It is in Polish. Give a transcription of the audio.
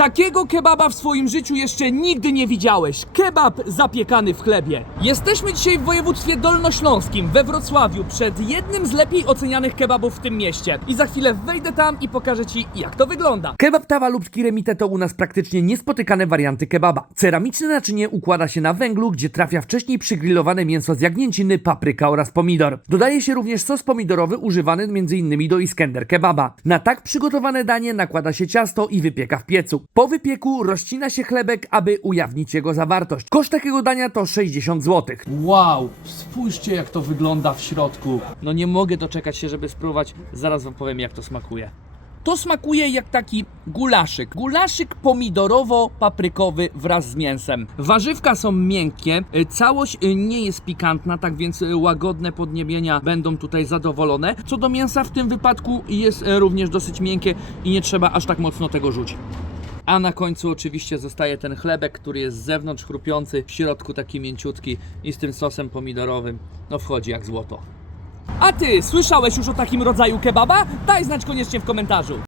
Takiego kebaba w swoim życiu jeszcze nigdy nie widziałeś. Kebab zapiekany w chlebie. Jesteśmy dzisiaj w województwie dolnośląskim, we Wrocławiu, przed jednym z lepiej ocenianych kebabów w tym mieście. I za chwilę wejdę tam i pokażę Ci, jak to wygląda. Kebab tawa lub kiremite to u nas praktycznie niespotykane warianty kebaba. Ceramiczne naczynie układa się na węglu, gdzie trafia wcześniej przygrillowane mięso z jagnięciny, papryka oraz pomidor. Dodaje się również sos pomidorowy używany m.in. do iskender kebaba. Na tak przygotowane danie nakłada się ciasto i wypieka w piecu. Po wypieku rozcina się chlebek, aby ujawnić jego zawartość. Koszt takiego dania to 60 zł. Wow, spójrzcie jak to wygląda w środku. No nie mogę doczekać się, żeby spróbować. Zaraz wam powiem jak to smakuje. To smakuje jak taki gulaszyk. Gulaszyk pomidorowo-paprykowy wraz z mięsem. Warzywka są miękkie, y, całość y, nie jest pikantna, tak więc y, łagodne podniebienia będą tutaj zadowolone. Co do mięsa w tym wypadku jest również dosyć miękkie i nie trzeba aż tak mocno tego rzucić. A na końcu oczywiście zostaje ten chlebek, który jest z zewnątrz chrupiący, w środku taki mięciutki i z tym sosem pomidorowym. No wchodzi jak złoto. A ty, słyszałeś już o takim rodzaju kebaba? Daj znać koniecznie w komentarzu.